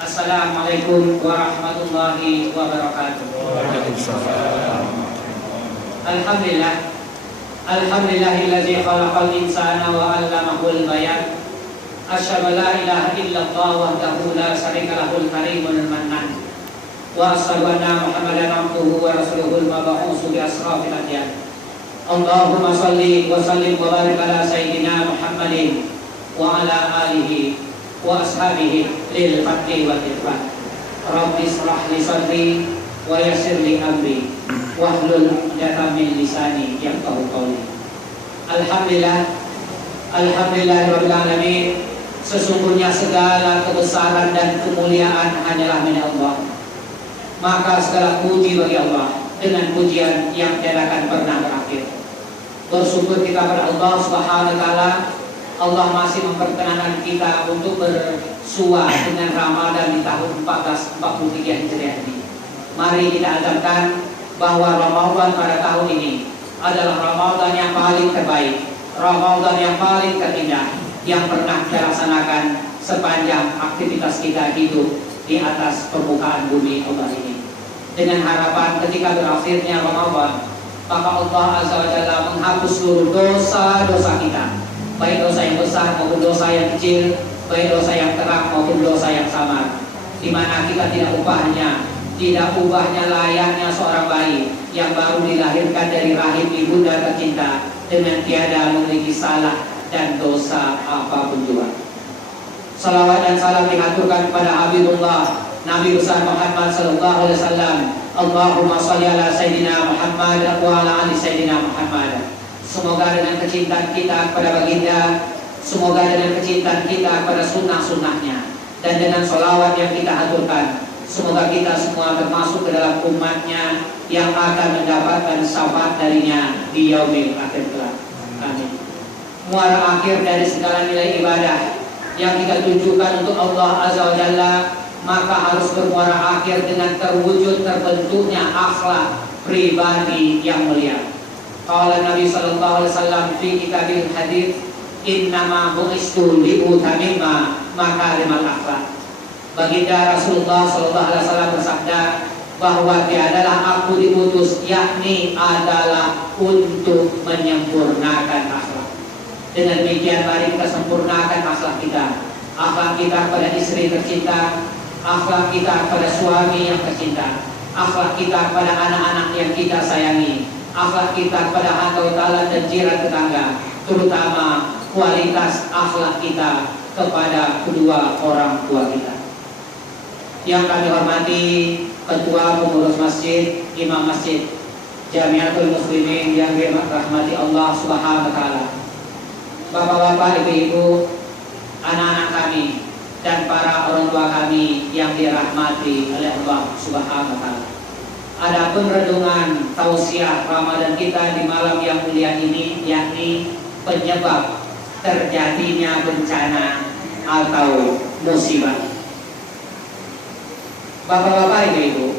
Assalamualaikum warahmatullahi wabarakatuh. Waalaikumsalam. Alhamdulillah. Alhamdulillahillazi khalaqal insana wa 'allamahul bayan. Asyhadu an la ilaha illallah wahdahu la syarika lahul karimul mannan. Wa asyhadu anna Muhammadan abduhu wa rasuluhul mab'uutsu bi asrafil adyan. Allahumma shalli wa sallim wa barik ala sayyidina Muhammadin wa ala alihi wa ashabihi lil fadli wal irfan. Rabbi shrah li sadri wa yassir li amri wahlul 'uqdatam min lisani yafqahu qawli. Alhamdulillahirabbil alamin. Sesungguhnya segala kebesaran dan kemuliaan hanyalah milik Allah. Maka segala puji bagi Allah dengan pujian yang tidak akan pernah berakhir. Bersyukur kita pada Allah Subhanahu wa taala. Allah masih memperkenankan kita untuk bersua dengan Ramadan di tahun 1443 Hijriah ini. Mari kita azamkan bahwa Ramadan pada tahun ini adalah Ramadan yang paling terbaik, Ramadan yang paling terindah yang pernah kita laksanakan sepanjang aktivitas kita hidup di atas permukaan bumi Allah ini. Dengan harapan ketika berakhirnya Ramadan, maka Allah Azza wa Jalla menghapus seluruh dosa-dosa kita, baik dosa yang besar maupun dosa yang kecil, baik dosa yang terang maupun dosa yang samar, di mana kita tidak ubahnya layaknya seorang bayi yang baru dilahirkan dari rahim ibunda tercinta dengan tiada memiliki salah dan dosa apapun juga. Salawat dan salam dihaturkan kepada Habibullah Nabi besar Muhammad sallallahu alaihi wasallam. Allahumma shalli ala sayyidina Muhammad wa ala ali sayyidina Muhammad. Semoga dengan kecintaan kita kepada baginda, semoga dengan kecintaan kita kepada sunnah-sunnahnya, dan dengan sholawat yang kita haturkan, semoga kita semua termasuk ke dalam umatnya yang akan mendapatkan syafaat darinya di yaumil akhir kelak. Amin. Muara akhir dari segala nilai ibadah yang kita tunjukkan untuk Allah Azza wa Jalla, maka harus bermuara akhir dengan terwujud terbentuknya akhlak pribadi yang mulia. Qala Nabi sallallahu alaihi wasallam fi kitabil hadits, innama bu'istu li'utamimma makarimal akhlak. Baginda Rasulullah sallallahu alaihi wasallam bersabda bahwa tiadalah aku diutus, yakni adalah untuk menyempurnakan akhlak. Dengan demikian mari kita sempurnakan akhlak kita. Akhlak kita pada istri tercinta, akhlak kita pada suami yang tercinta, akhlak kita pada anak-anak yang kita sayangi, akhlak kita pada hamba ta'ala dan jiran tetangga, terutama kualitas akhlak kita kepada kedua orang tua kita. Yang kami hormati Ketua Pengurus Masjid, Imam Masjid Jamiatul Muslimin yang dirahmati Allah Subhanahu wa taala, bapak-bapak, ibu-ibu, anak-anak kami, dan para orang tua kami yang dirahmati oleh Allah Subhanahu wa taala. Adapun renungan tausiah Ramadan kita di malam yang mulia ini, yakni penyebab terjadinya bencana atau musibah. Bapak-bapak, ibu-ibu,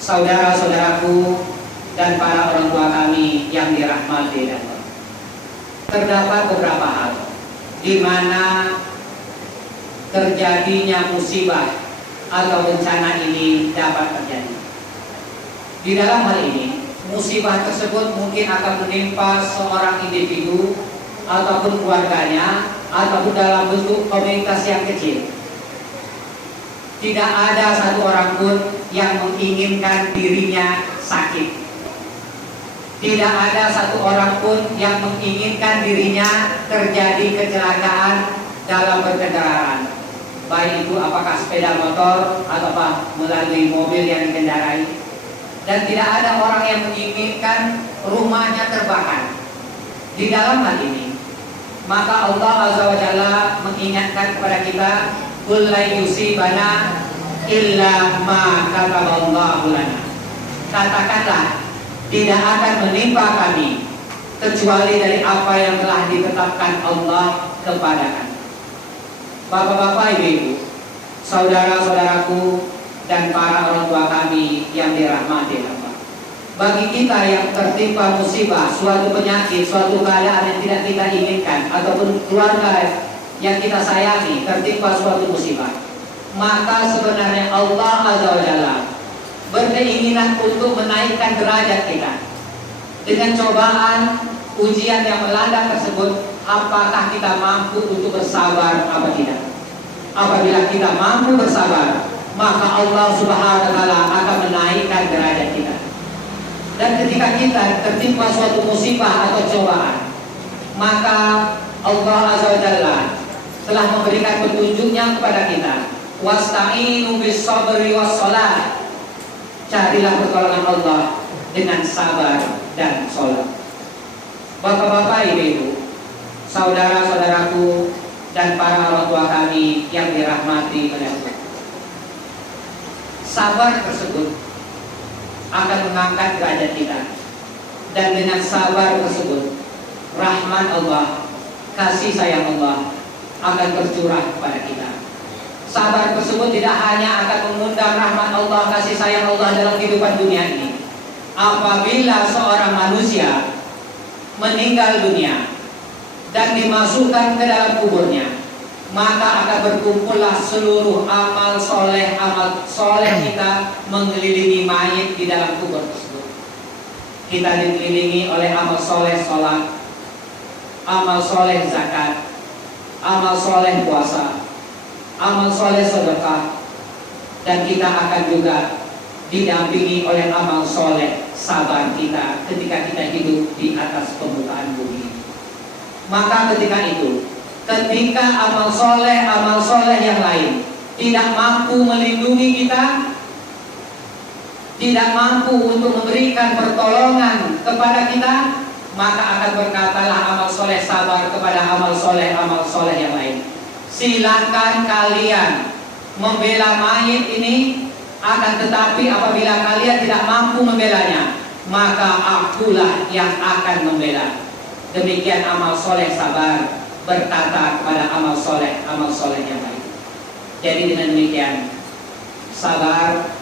saudara-saudaraku, dan para orang tua kami yang dirahmati dan terdapat beberapa hal di mana terjadinya musibah atau bencana ini dapat terjadi. Di dalam hal ini, musibah tersebut mungkin akan menimpa seorang individu ataupun keluarganya ataupun dalam bentuk komunitas yang kecil. Tidak ada satu orang pun yang menginginkan dirinya sakit. Tidak ada satu orang pun yang menginginkan dirinya terjadi kecelakaan dalam berkendaraan, baik itu apakah sepeda motor atau melalui mobil yang dikendarai. Dan tidak ada orang yang menginginkan rumahnya terbakar. Di dalam hal ini, maka Allah Azza wa Jalla mengingatkan kepada kita, qul la yusibana illa ma kataballahu lana. Katakanlah, tidak akan menimpa kami kecuali dari apa yang telah ditetapkan Allah kepada kami. Bapak-bapak, ibu-ibu, saudara-saudaraku, dan para orang tua kami yang dirahmati Allah. Bagi kita yang tertimpa musibah, suatu penyakit, suatu keadaan yang tidak kita inginkan, ataupun keluarga yang kita sayangi tertimpa suatu musibah, maka sebenarnya Allah Azza wa Jalla berkeinginan untuk menaikkan derajat kita. Dengan cobaan, ujian yang melanda tersebut, apakah kita mampu untuk bersabar apa tidak? Apabila kita mampu bersabar, maka Allah Subhanahu wa Ta'ala akan menaikkan derajat kita. Dan ketika kita tertimpa suatu musibah atau cobaan, maka Allah Azza wa Jalla telah memberikan petunjuknya kepada kita. Wasta'inu bis sabri was shalah. Carilah pertolongan Allah dengan sabar dan sholat. Bapak-bapak, ibu-ibu, saudara-saudaraku, dan para orang tua kami yang dirahmati oleh Allah, sabar tersebut akan mengangkat derajat kita. Dan dengan sabar tersebut, rahmat Allah, kasih sayang Allah akan tercurah kepada kita. Sabar tersebut tidak hanya akan mengundang rahmat Allah, kasih sayang Allah dalam kehidupan dunia ini. Apabila seorang manusia meninggal dunia dan dimasukkan ke dalam kuburnya, maka akan berkumpullah seluruh amal soleh kita mengelilingi mayit di dalam kubur tersebut. Kita dikelilingi oleh amal soleh sholat, amal soleh zakat, amal soleh puasa, amal soleh sedekah, dan kita akan juga didampingi oleh amal soleh sabar kita ketika kita hidup di atas permukaan bumi. Maka ketika itu, ketika amal soleh yang lain tidak mampu melindungi kita, tidak mampu untuk memberikan pertolongan kepada kita, maka akan berkatalah amal soleh sabar kepada amal soleh yang lain, silakan kalian membela mayit ini, akan tetapi apabila kalian tidak mampu membelanya, maka akulah yang akan membela. Demikian amal soleh sabar berkata kepada amal soleh yang lain. Jadi dengan demikian, sabar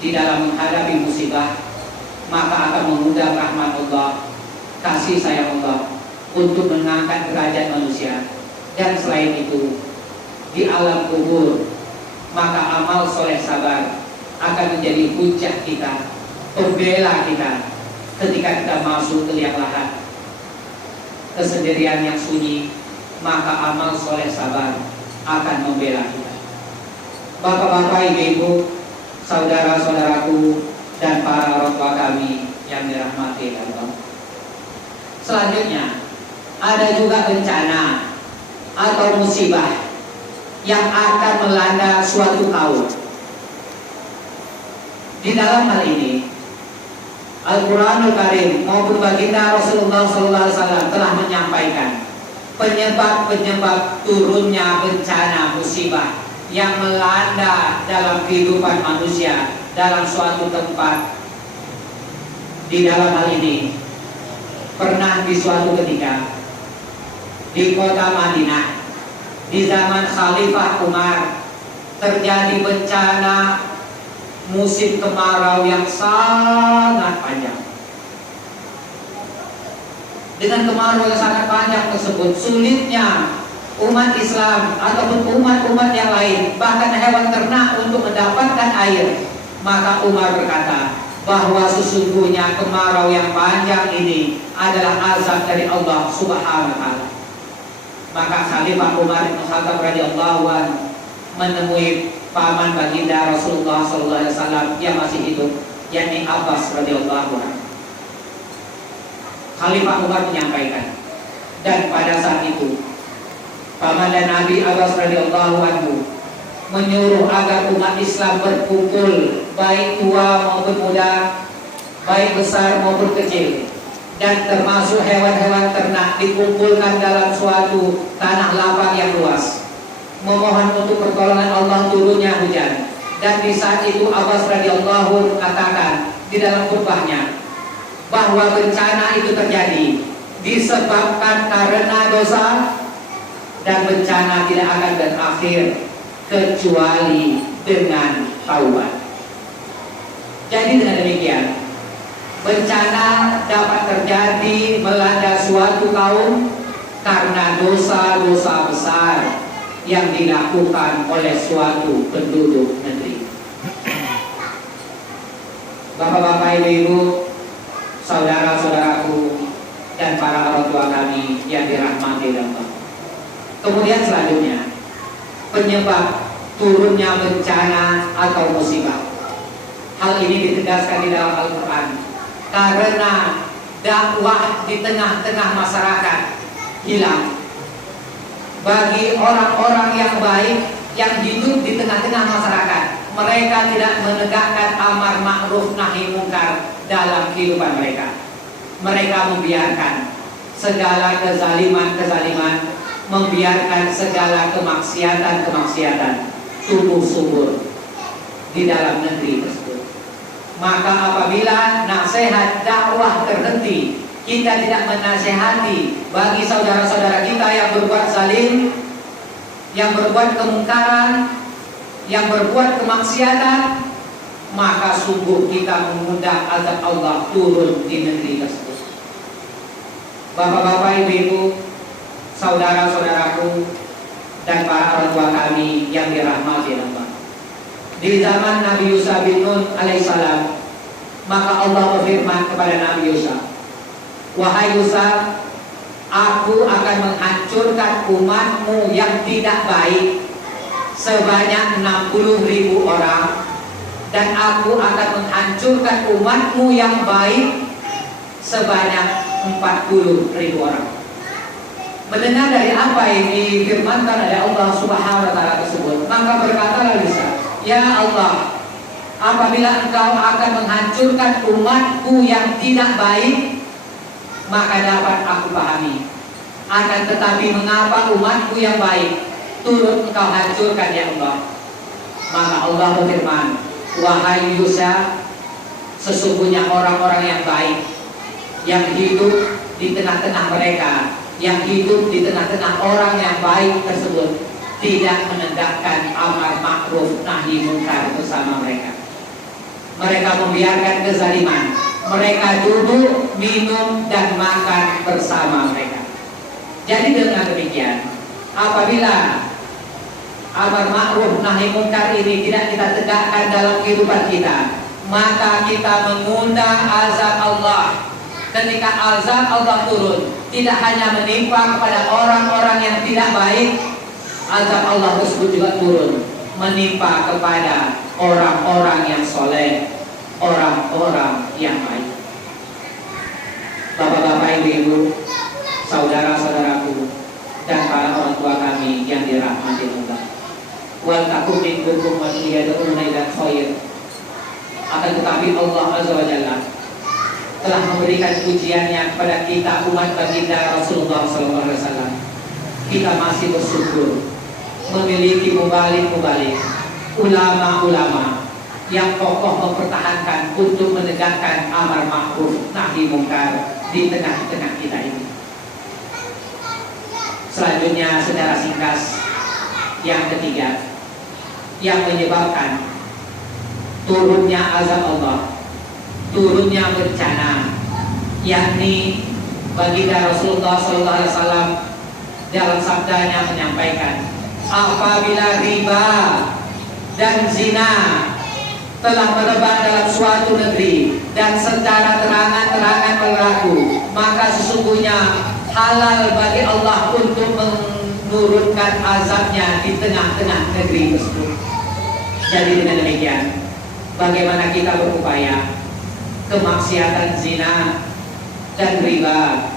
di dalam menghadapi musibah, maka akan mengundang rahmat Allah, kasih sayang Allah untuk mengangkat derajat manusia. Dan selain itu, di alam kubur, maka amal soleh sabar akan menjadi hujah kita, pembela kita ketika kita masuk ke liang lahat, kesendirian yang sunyi, maka amal soleh sabar akan membela kita. Bapak-bapak, ibu-ibu, saudara-saudaraku, dan para orang tua kami yang dirahmati Allah. Selanjutnya, ada juga bencana atau musibah yang akan melanda suatu kaum. Di dalam hal ini, Al-Quranul Karim maupun baginda Rasulullah SAW telah menyampaikan penyebab-penyebab turunnya bencana musibah yang melanda dalam kehidupan manusia dalam suatu tempat. Di dalam hal ini, pernah di suatu ketika di kota Madinah, di zaman Khalifah Umar, terjadi bencana musim kemarau yang sangat panjang. Dengan kemarau yang sangat panjang tersebut, sulitnya umat Islam ataupun umat-umat yang lain, bahkan hewan ternak untuk mendapatkan air. Maka Umar berkata bahwa sesungguhnya kemarau yang panjang ini adalah azab dari Allah Subhanahu wa Ta'ala. Maka Khalifah Umar bin Khattab radhiyallahu anhu menemui paman baginda Rasulullah SAW yang masih hidup, yakni Abbas radhiyallahu anhu. Khalifah Umar menyampaikan, dan pada saat itu paman dan Nabi Abbas radhiyallahu anhu menyuruh agar umat Islam berkumpul, baik tua maupun muda, baik besar maupun kecil, dan termasuk hewan-hewan ternak dikumpulkan dalam suatu tanah lapang yang luas, memohon untuk pertolongan Allah turunnya hujan. Dan di saat itu Abbas radhiyallahu katakan di dalam khutbahnya bahwa bencana itu terjadi disebabkan karena dosa, dan bencana tidak akan berakhir kecuali dengan taubat. Jadi dengan demikian, bencana dapat terjadi melanda suatu kaum karena dosa-dosa besar yang dilakukan oleh suatu penduduk negeri. Bapak-bapak, ibu-ibu, saudara-saudaraku, dan para orang tua kami yang dirahmati Allah. Kemudian selanjutnya, penyebab turunnya bencana atau musibah. Hal ini ditegaskan di dalam Al-Quran karena dakwah di tengah-tengah masyarakat hilang. Bagi orang-orang yang baik yang hidup di tengah-tengah masyarakat, mereka tidak menegakkan amar ma'ruf nahi mungkar dalam kehidupan mereka. Mereka membiarkan segala kezaliman, membiarkan segala kemaksiatan tumbuh subur di dalam negeri tersebut. Maka apabila nasihat dakwah terhenti, kita tidak menasihati bagi saudara-saudara kita yang berbuat zalim, yang berbuat kemungkaran, yang berbuat kemaksiatan, maka sungguh kita mengundang azab Allah turun di negeri tersebut. Bapak-bapak, ibu-ibu, saudara-saudaraku, dan para orang tua kami yang dirahmati Allah. Di zaman Nabi Yusuf bin Nun alaihissalam, maka Allah berfirman kepada Nabi Yusuf, "Wahai Yusuf, aku akan menghancurkan umatmu yang tidak baik sebanyak 60.000 orang, dan aku akan menghancurkan umatmu yang baik sebanyak 40.000 orang." Mendengar dari apa yang difirmankan oleh Allah Subhanahu wa taala tersebut, maka berkatalah Yusuf, "Ya Allah, apabila Engkau akan menghancurkan umatku yang tidak baik, maka dapat aku pahami. Akan tetapi mengapa umatku yang baik turut Engkau hancurkan, ya Allah?" Maka Allah berfirman, "Wahai Yusuf, sesungguhnya orang-orang yang baik yang hidup di tengah-tengah mereka, yang hidup di tengah-tengah orang yang baik tersebut, tidak menegakkan amar ma'ruf nahi mungkar bersama mereka. Mereka membiarkan kezaliman. Mereka duduk, minum, dan makan bersama mereka." Jadi dengan demikian, apabila amar ma'ruf nahi mungkar ini tidak kita tegakkan dalam kehidupan kita, maka kita mengundang azab Allah. Ketika azab Allah turun, tidak hanya menimpa kepada orang-orang yang tidak baik, azab Allah tersebut juga turun menimpa kepada orang-orang yang soleh, orang-orang yang baik. Bapak-bapak, ibu-ibu, saudara-saudaraku, dan para orang tua kami yang dirahmati Allah. Wal takum minkum ummatun yad'una ila khair. Akan tetapi Allah Azza wa Jalla telah memberikan pujiannya kepada kita umat baginda Rasulullah SAW. Kita masih bersyukur memiliki mubalik, ulama-ulama yang kokoh mempertahankan untuk menegakkan amar ma'ruf nahi mungkar di tengah-tengah kita ini. Selanjutnya secara singkat, yang ketiga yang menyebabkan turunnya azab Allah, turunnya bencana, yakni baginda Rasulullah SAW dalam sabdanya menyampaikan, apabila riba dan zina telah merebak dalam suatu negeri dan secara terangan-terangan berlaku, maka sesungguhnya halal bagi Allah untuk menurunkan azabnya di tengah-tengah negeri tersebut. Jadi dengan demikian, bagaimana kita berupaya kemaksiatan zina dan riba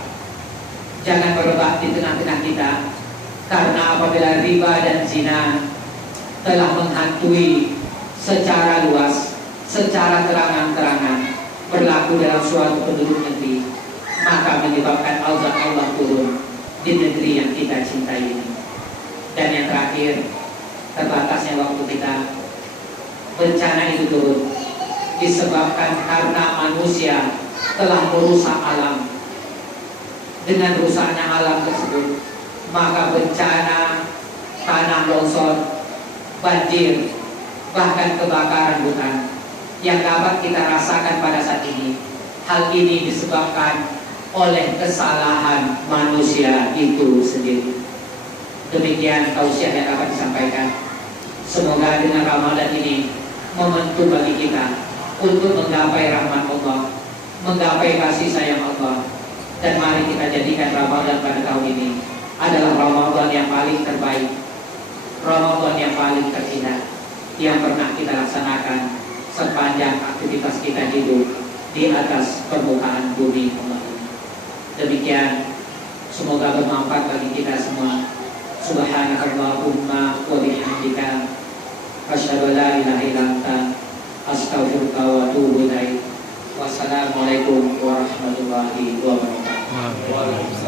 jangan merebak di tengah-tengah kita, karena apabila riba dan zina telah menghantui secara luas, secara terang-terangan berlaku dalam suatu penduduk negeri, maka menyebabkan azab Allah turun di negeri yang kita cintai ini. Dan yang terakhir, terbatasnya waktu kita, bencana itu turun disebabkan karena manusia telah merusak alam. Dengan rusaknya alam tersebut, maka bencana tanah longsor, banjir, bahkan kebakaran hutan yang dapat kita rasakan pada saat ini, hal ini disebabkan oleh kesalahan manusia itu sendiri. Demikian tausiah yang dapat disampaikan. Semoga dengan Ramadan ini momentum bagi kita untuk menggapai rahmat Allah, menggapai kasih sayang Allah. Dan mari kita jadikan Ramadan pada tahun ini adalah Ramadan yang paling terbaik, Ramadan yang paling terindah yang pernah kita laksanakan sepanjang aktivitas kita hidup di atas permukaan bumi Allah ini. Demikian, semoga bermanfaat bagi kita semua. Subhanakallahumma wa bihamdika asyhadu an la ilaha illa anta astaghfiruka wa atubu ilaik. Wassalamualaikum warahmatullahi wabarakatuh.